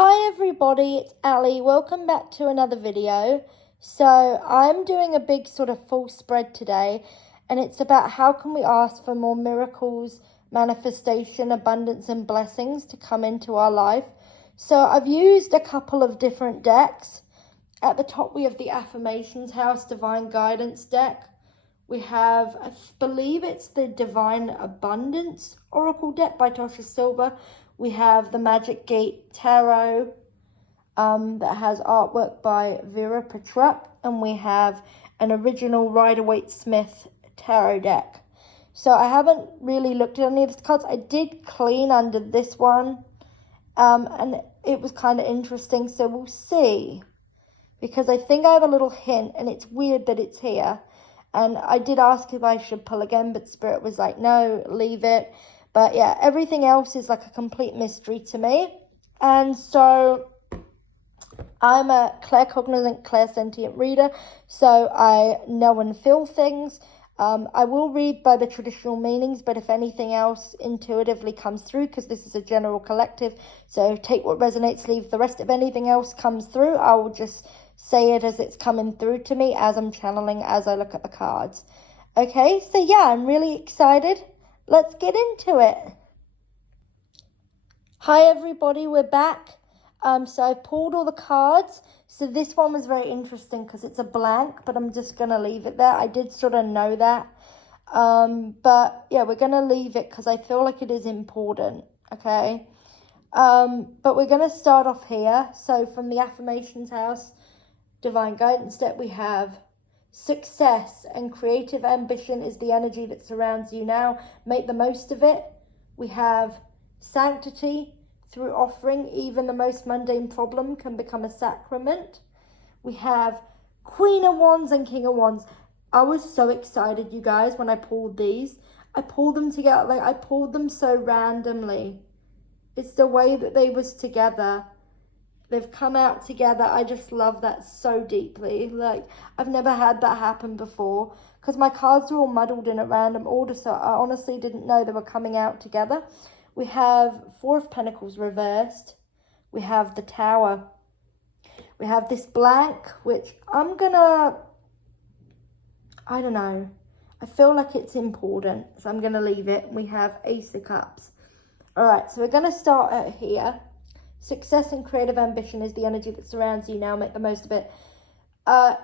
Hi everybody, it's Ali. Welcome back to another video. So I'm doing a big sort of full spread today, and it's about how can we ask for more miracles, manifestation, abundance and blessings to come into our life. So I've used a couple of different decks. At the top we have the Affirmations House Divine Guidance deck. We have, I believe it's the Divine Abundance Oracle deck by Tosha Silver. We have the Magic Gate Tarot that has artwork by Vera Petruk. And we have an original Rider-Waite-Smith tarot deck. So I haven't really looked at any of the cards. I did clean under this one. And it was kind of interesting. So we'll see. Because I think I have a little hint, and it's weird that it's here. And I did ask if I should pull again, but Spirit was like, no, leave it. But yeah, everything else is like a complete mystery to me. And so I'm a claircognizant, clairsentient reader. So I know and feel things. I will read by the traditional meanings, but if anything else intuitively comes through, because this is a general collective, so take what resonates, leave the rest. If anything else comes through, I will just say it as it's coming through to me, as I'm channeling, as I look at the cards. Okay, so yeah, I'm really excited. Let's get into it. Hi everybody, we're back. So I pulled all the cards. So this one was very interesting because it's a blank, but I'm just going to leave it there. I did sort of know that. But yeah, we're going to leave it because I feel like it is important. Okay. But we're going to start off here. So from the Affirmations House Divine Guidance deck, we have success and creative ambition is the energy that surrounds you now. Make the most of it. We have sanctity. Through offering, even the most mundane problem can become a sacrament. We have Queen of Wands and King of Wands. I was so excited, you guys, when I pulled these. I pulled them together, like I pulled them so randomly. It's the way that they was together. They've come out together. I just love that so deeply. Like, I've never had that happen before because my cards were all muddled in a random order, so I honestly didn't know they were coming out together. We have Four of Pentacles reversed. We have the Tower. We have this blank, which I don't know. I feel like it's important, so I'm going to leave it. We have Ace of Cups. All right, so we're going to start out here. Success and creative ambition is the energy that surrounds you now. Make the most of it.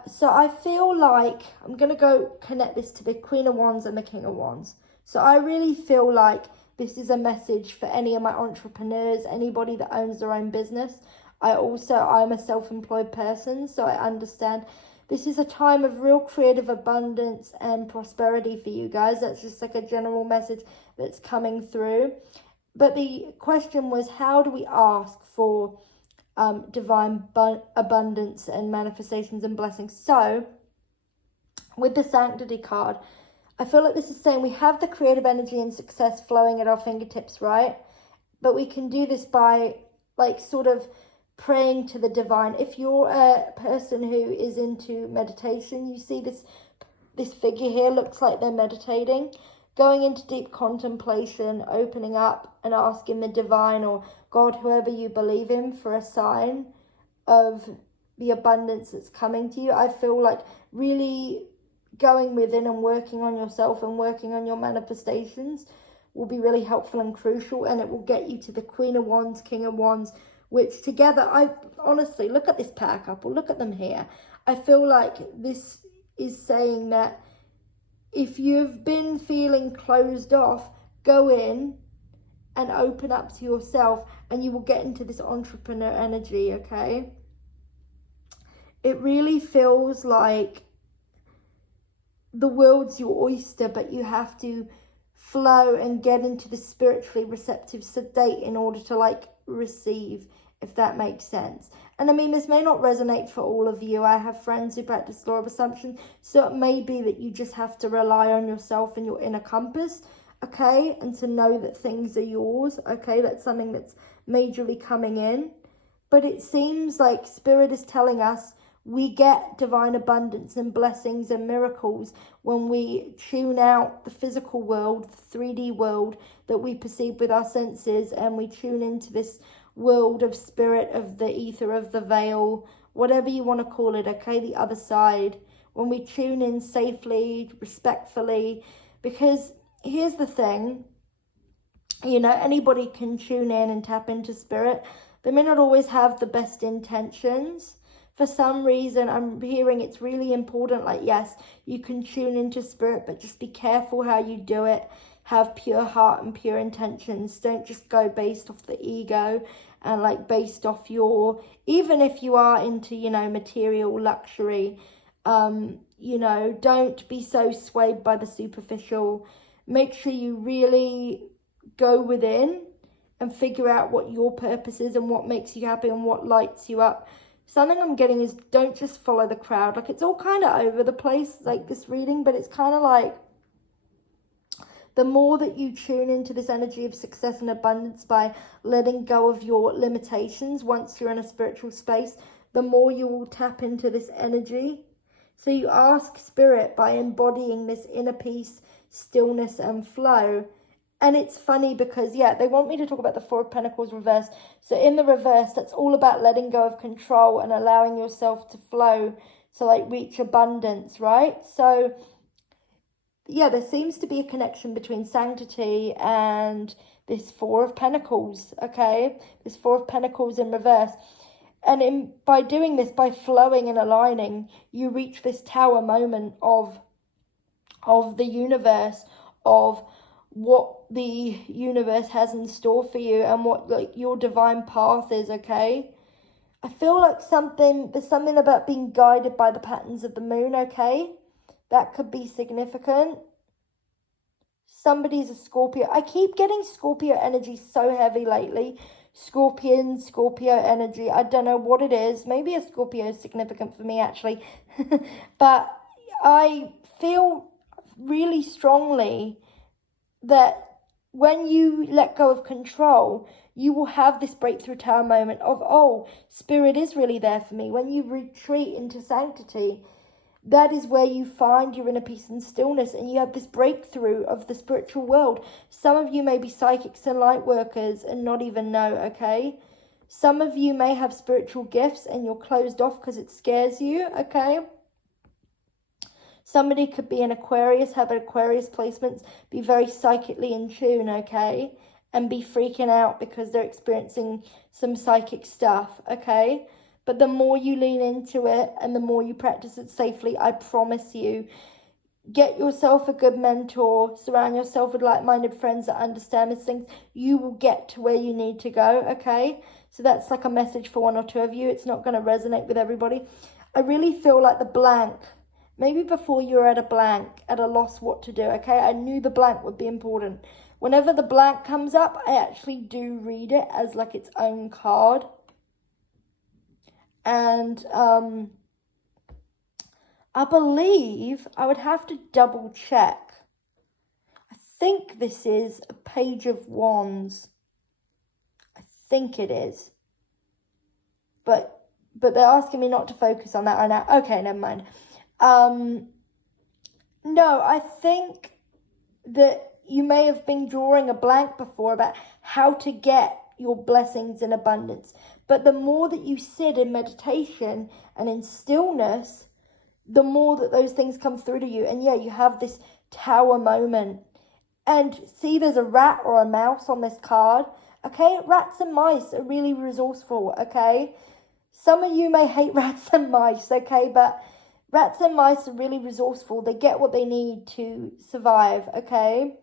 So I feel like I'm going to go connect this to the Queen of Wands and the King of Wands. So I really feel like this is a message for any of my entrepreneurs, anybody that owns their own business. I'm a self-employed person, so I understand this is a time of real creative abundance and prosperity for you guys. That's just like a general message that's coming through. But the question was, how do we ask for divine abundance and manifestations and blessings? So with the Sanctity card, I feel like this is saying we have the creative energy and success flowing at our fingertips, right? But we can do this by like sort of praying to the divine. If you're a person who is into meditation, you see this figure here looks like they're meditating, going into deep contemplation, opening up and asking the divine or God, whoever you believe in, for a sign of the abundance that's coming to you. I feel like really going within and working on yourself and working on your manifestations will be really helpful and crucial, and it will get you to the Queen of Wands, King of Wands, which together, I honestly, look at this power couple, look at them here. I feel like this is saying that if you've been feeling closed off, go in and open up to yourself and you will get into this entrepreneur energy, okay? It really feels like the world's your oyster, but you have to flow and get into the spiritually receptive state in order to like receive, if that makes sense. And I mean, this may not resonate for all of you. I have friends who practice law of assumption, so it may be that you just have to rely on yourself and your inner compass, okay, and to know that things are yours, okay? That's something that's majorly coming in. But it seems like Spirit is telling us we get divine abundance and blessings and miracles when we tune out the physical world, the 3D world that we perceive with our senses, and we tune into this world of spirit, of the ether, of the veil, whatever you want to call it, okay, the other side, when we tune in safely, respectfully, because here's the thing, you know, anybody can tune in and tap into spirit. They may not always have the best intentions. For some reason, I'm hearing it's really important, like, yes, you can tune into spirit, but just be careful how you do it. Have pure heart and pure intentions. Don't just go based off the ego and like based off your, even if you are into, you know, material luxury, you know, don't be so swayed by the superficial. Make sure you really go within and figure out what your purpose is and what makes you happy and what lights you up. Something I'm getting is don't just follow the crowd. Like, it's all kind of over the place, like this reading, but it's kind of like the more that you tune into this energy of success and abundance by letting go of your limitations once you're in a spiritual space, the more you will tap into this energy. So you ask spirit by embodying this inner peace, stillness and flow. And it's funny because, yeah, they want me to talk about the Four of Pentacles reversed. So in the reverse, that's all about letting go of control and allowing yourself to flow to like reach abundance, right? So yeah, there seems to be a connection between sanctity and this Four of Pentacles, okay? This Four of Pentacles in reverse. And by doing this, by flowing and aligning, you reach this tower moment of the universe, of what the universe has in store for you and what like your divine path is, okay? I feel like there's something about being guided by the patterns of the moon, okay? That could be significant. Somebody's a Scorpio. I keep getting Scorpio energy so heavy lately. Scorpio energy. I don't know what it is. Maybe a Scorpio is significant for me, actually. But I feel really strongly that when you let go of control, you will have this breakthrough tower moment of, oh, spirit is really there for me. When you retreat into sanctity, that is where you find your inner peace and stillness, and you have this breakthrough of the spiritual world. Some of you may be psychics and light workers and not even know, okay? Some of you may have spiritual gifts and you're closed off because it scares you, okay? Somebody could be an Aquarius, have Aquarius placements, be very psychically in tune, okay? And be freaking out because they're experiencing some psychic stuff, okay? But the more you lean into it and the more you practice it safely, I promise you, get yourself a good mentor, surround yourself with like-minded friends that understand these things, you will get to where you need to go, okay? So that's like a message for one or two of you. It's not going to resonate with everybody. I really feel like the blank, maybe before you're at a blank, at a loss what to do, okay? I knew the blank would be important. Whenever the blank comes up, I actually do read it as like its own card. And I believe I would have to double check. I think this is a Page of Wands. I think it is. But they're asking me not to focus on that right now. Okay, never mind. No, I think that you may have been drawing a blank before about how to get your blessings in abundance. But the more that you sit in meditation and in stillness, the more that those things come through to you. And yeah, you have this tower moment. And see, there's a rat or a mouse on this card. Okay, rats and mice are really resourceful, okay? Some of you may hate rats and mice, okay? But rats and mice are really resourceful. They get what they need to survive, okay?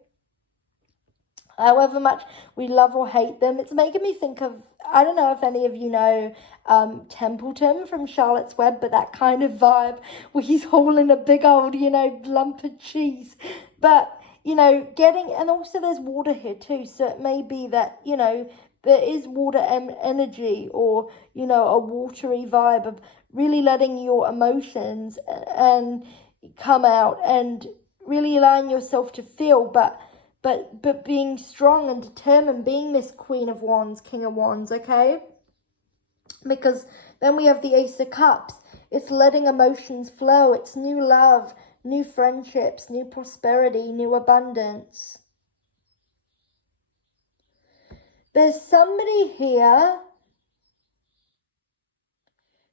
However much we love or hate them, it's making me think of, I don't know if any of you know Templeton from Charlotte's Web, but that kind of vibe where he's hauling a big old, you know, lump of cheese. But, you know, and also there's water here too, so it may be that, you know, there is water energy or, you know, a watery vibe of really letting your emotions and come out and really allowing yourself to feel, but being strong and determined, being this Queen of Wands, King of Wands, okay? Because then we have the Ace of Cups. It's letting emotions flow. It's new love, new friendships, new prosperity, new abundance. There's somebody here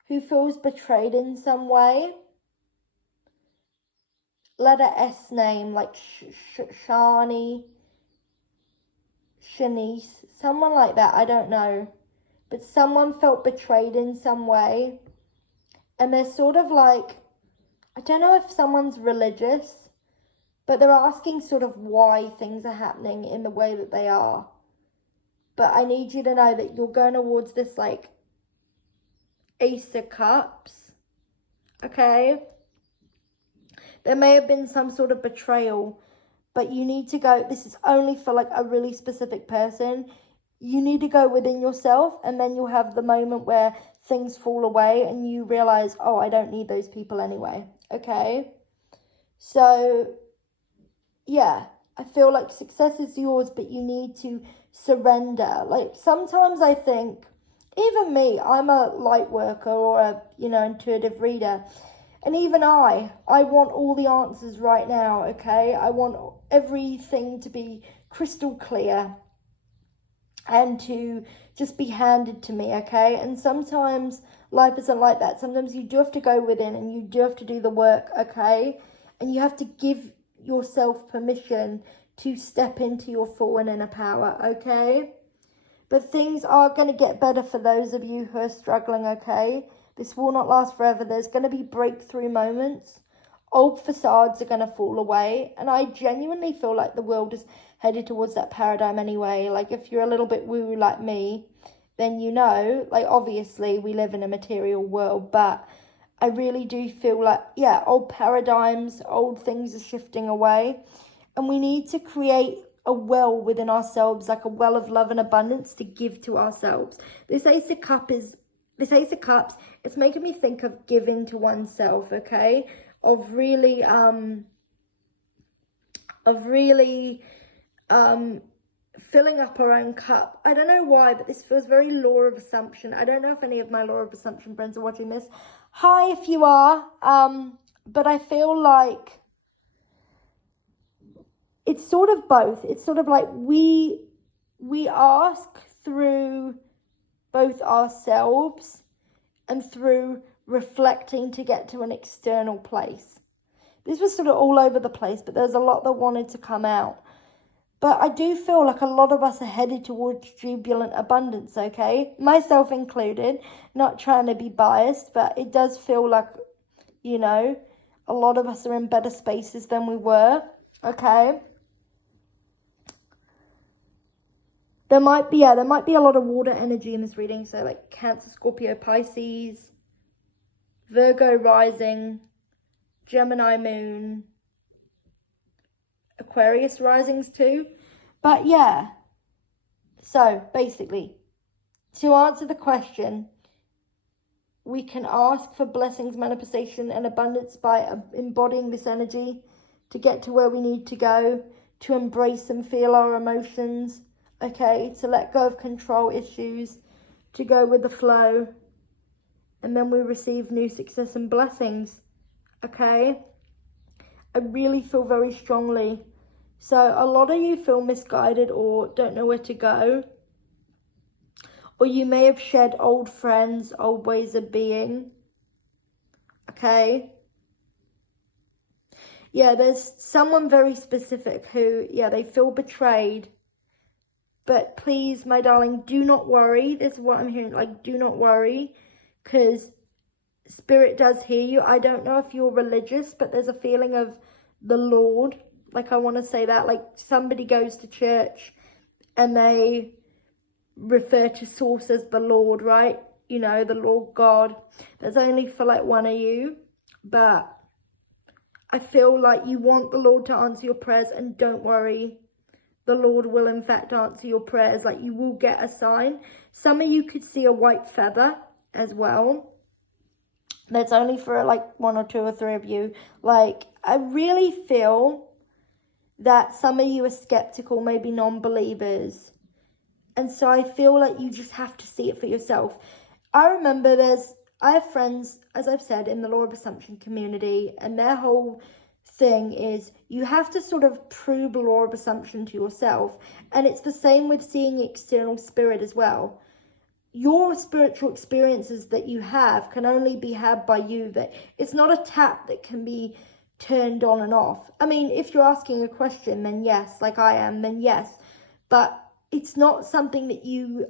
who feels betrayed in some way. Letter S name, like Shani, Shanice, someone like that, I don't know. But someone felt betrayed in some way. And they're sort of like, I don't know if someone's religious, but they're asking sort of why things are happening in the way that they are. But I need you to know that you're going towards this like Ace of Cups, okay? There may have been some sort of betrayal, but you need to go, this is only for like a really specific person. You need to go within yourself, and then you'll have the moment where things fall away and you realize, oh, I don't need those people anyway, okay? So, yeah, I feel like success is yours, but you need to surrender. Like, sometimes I think, even me, I'm a light worker or a, intuitive reader. And even I want all the answers right now, okay? I want everything to be crystal clear and to just be handed to me, okay? And sometimes life isn't like that. Sometimes you do have to go within and you do have to do the work, okay? And you have to give yourself permission to step into your full and inner power, okay? But things are going to get better for those of you who are struggling, okay? This will not last forever. There's going to be breakthrough moments. Old facades are going to fall away. And I genuinely feel like the world is headed towards that paradigm anyway. Like, if you're a little bit woo like me, then you know, like, obviously we live in a material world, but I really do feel like, yeah, old paradigms, old things are shifting away. And we need to create a well within ourselves, like a well of love and abundance to give to ourselves. This Ace of Cups, it's making me think of giving to oneself, okay? Of really filling up our own cup. I don't know why, but this feels very law of assumption. I don't know if any of my law of assumption friends are watching this. Hi, if you are. But I feel like it's sort of both. It's sort of like we ask through both ourselves and through reflecting to get to an external place. This was sort of all over the place, but there's a lot that wanted to come out. But I do feel like a lot of us are headed towards jubilant abundance, okay? Myself included, not trying to be biased, but it does feel like, a lot of us are in better spaces than we were, okay? There might be a lot of water energy in this reading. So like Cancer, Scorpio, Pisces, Virgo rising, Gemini moon, Aquarius risings too. But yeah, so basically, to answer the question, we can ask for blessings, manifestation, and abundance by embodying this energy to get to where we need to go, to embrace and feel our emotions, okay, to let go of control issues, to go with the flow, and then we receive new success and blessings, okay? I really feel very strongly. So a lot of you feel misguided or don't know where to go, or you may have shed old friends, old ways of being, okay? Yeah, there's someone very specific who, they feel betrayed. But please, my darling, do not worry. This is what I'm hearing. Like, do not worry, because Spirit does hear you. I don't know if you're religious, but there's a feeling of the Lord. Like, I want to say that. Like, somebody goes to church and they refer to Source as the Lord, right? The Lord God. There's only for like one of you. But I feel like you want the Lord to answer your prayers, and don't worry. The Lord will in fact answer your prayers. Like, you will get a sign. Some of you could see a white feather as well. That's only for like one or two or three of you. Like, I really feel that some of you are skeptical, maybe non-believers. And so I feel like you just have to see it for yourself. I remember I have friends, as I've said, in the Law of Assumption community, and their whole thing is you have to sort of prove a law of assumption to yourself. And it's the same with seeing external spirit as well. Your spiritual experiences that you have can only be had by you. That it's not a tap that can be turned on and off. I mean, if you're asking a question, then yes, like I am, then yes. But it's not something that you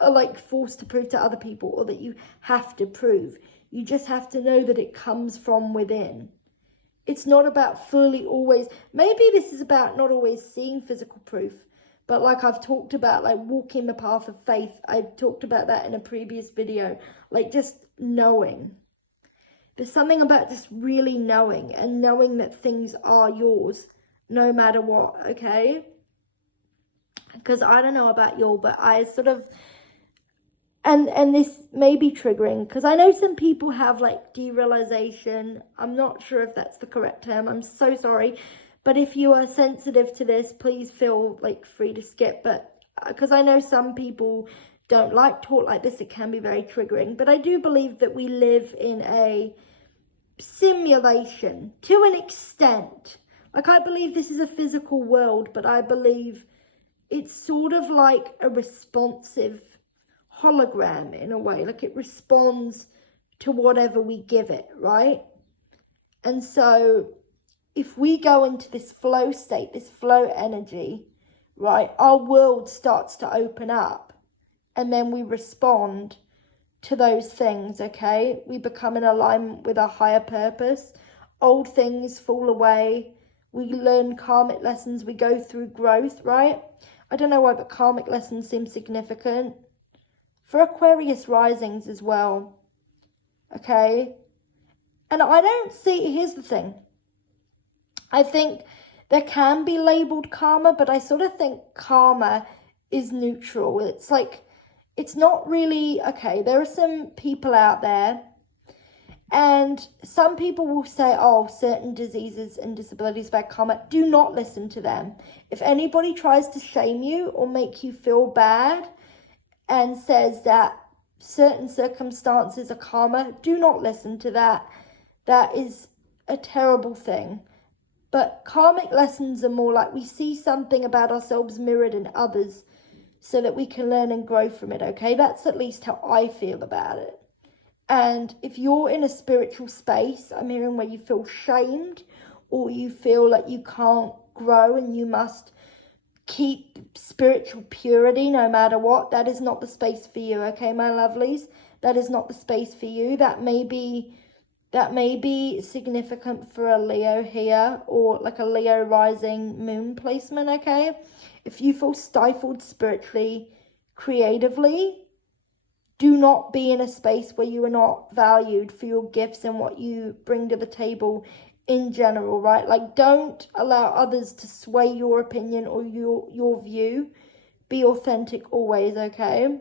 are like forced to prove to other people, or that you have to prove. You just have to know that it comes from within. It's not about fully always, maybe this is about not always seeing physical proof, but like I've talked about, like walking the path of faith. I talked about that in a previous video, like just knowing. There's something about just really knowing, and knowing that things are yours no matter what, okay? Because I don't know about y'all, but I sort of, and this may be triggering, because I know some people have like derealization. I'm not sure if that's the correct term. I'm so sorry. But if you are sensitive to this, please feel like free to skip. But because I know some people don't like talk like this, it can be very triggering. But I do believe that we live in a simulation to an extent. Like, I believe this is a physical world, but I believe it's sort of like a responsive hologram in a way. Like, it responds to whatever we give it, right? And so if we go into this flow state, this flow energy, right, our world starts to open up, and then we respond to those things, okay? We become in alignment with our higher purpose. Old things fall away. We learn karmic lessons. We go through growth, right? I don't know why, but karmic lessons seem significant. For Aquarius risings as well, okay? And I don't see, here's the thing. I think there can be labeled karma, but I sort of think karma is neutral. It's like, it's not really, okay, there are some people out there, and some people will say, oh, certain diseases and disabilities bad karma. Do not listen to them. If anybody tries to shame you or make you feel bad and says that certain circumstances are karma, do not listen to that. That is a terrible thing. But karmic lessons are more like we see something about ourselves mirrored in others so that we can learn and grow from it, okay? That's at least how I feel about it. And if you're in a spiritual space, I'm hearing where you feel shamed, or you feel like you can't grow and you must keep spiritual purity no matter what, that is not the space for you, okay, my lovelies? That is not the space for you. That may be significant for a Leo here, or like a Leo rising moon placement, okay? If you feel stifled spiritually, creatively, do not be in a space where you are not valued for your gifts and what you bring to the table in general, right? Like, don't allow others to sway your opinion or your view. Be authentic always, okay?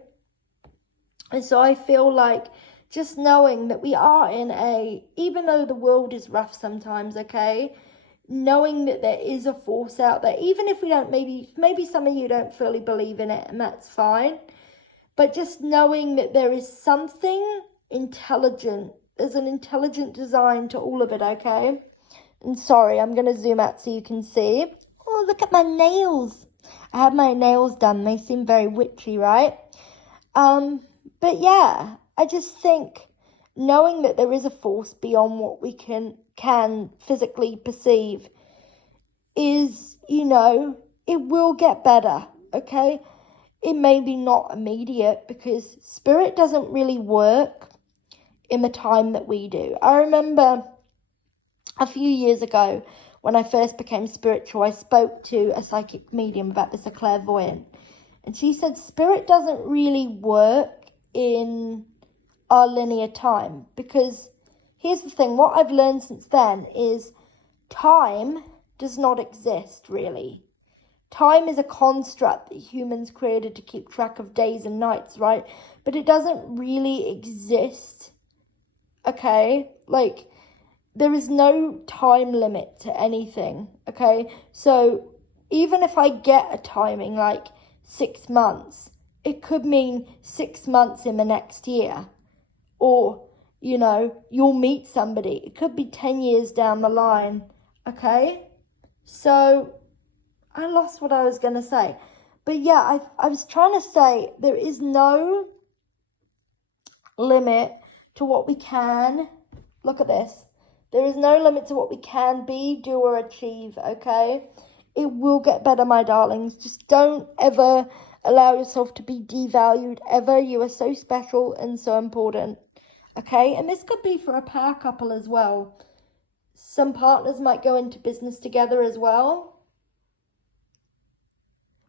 And so I feel like just knowing that we are in even though the world is rough sometimes, okay, knowing that there is a force out there, even if we don't, maybe some of you don't fully believe in it, and that's fine. But just knowing that there is something intelligent, there's an intelligent design to all of it, okay? And sorry, I'm going to zoom out so you can see. Oh, look at my nails. I had my nails done. They seem very witchy, right? But yeah, I just think knowing that there is a force beyond what we can physically perceive is, it will get better, okay? It may be not immediate, because spirit doesn't really work in the time that we do. I remember a few years ago when I first became spiritual, I spoke to a psychic medium about this, a clairvoyant. And she said spirit doesn't really work in our linear time, because here's the thing, what I've learned since then is time does not exist really. Time is a construct that humans created to keep track of days and nights, right? But it doesn't really exist, okay? Like, there is no time limit to anything, okay? So even if I get a timing like 6 months, it could mean 6 months in the next year. Or, you'll meet somebody. It could be 10 years down the line. Okay, so I lost what I was going to say. But yeah, I was trying to say there is no limit to what we can. Look at this. There is no limit to what we can be, do, or achieve, okay? It will get better, my darlings. Just don't ever allow yourself to be devalued ever. You are so special and so important, okay? And this could be for a power couple as well. Some partners might go into business together as well.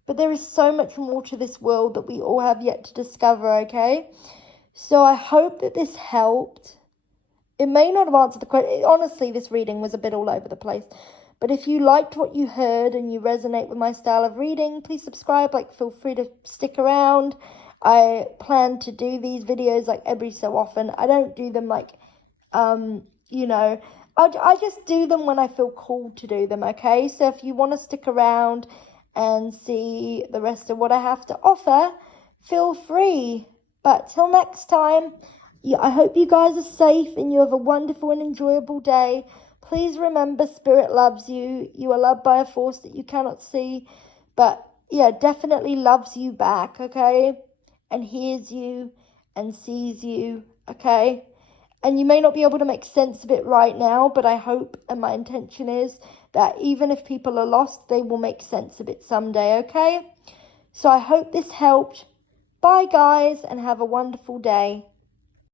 But there is so much more to this world that we all have yet to discover, okay? So I hope that this helped. It may not have answered the question. Honestly, this reading was a bit all over the place. But if you liked what you heard and you resonate with my style of reading, please subscribe. Like, feel free to stick around. I plan to do these videos like every so often. I don't do them like, you know, I just do them when I feel called to do them, okay? So if you want to stick around and see the rest of what I have to offer, feel free. But till next time, I hope you guys are safe and you have a wonderful and enjoyable day. Please remember, Spirit loves you. You are loved by a force that you cannot see, but yeah, definitely loves you back, okay? And hears you and sees you, okay? And you may not be able to make sense of it right now, but I hope and my intention is that even if people are lost, they will make sense of it someday, okay? So I hope this helped. Bye, guys, and have a wonderful day.